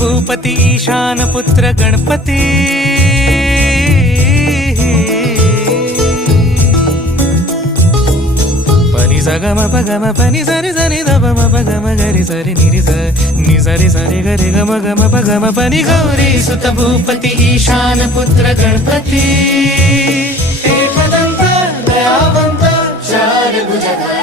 भूपती ईशान पुत्र गणपती पनि सगम पगम पनि सरि सरि दप म पगम गरि सरि निरि स नि सरि सरि गरि गम गम पगम पनि गौरी सुत भूपती ईशान पुत्र गणपती एकदंत दयावंत चार भुजगा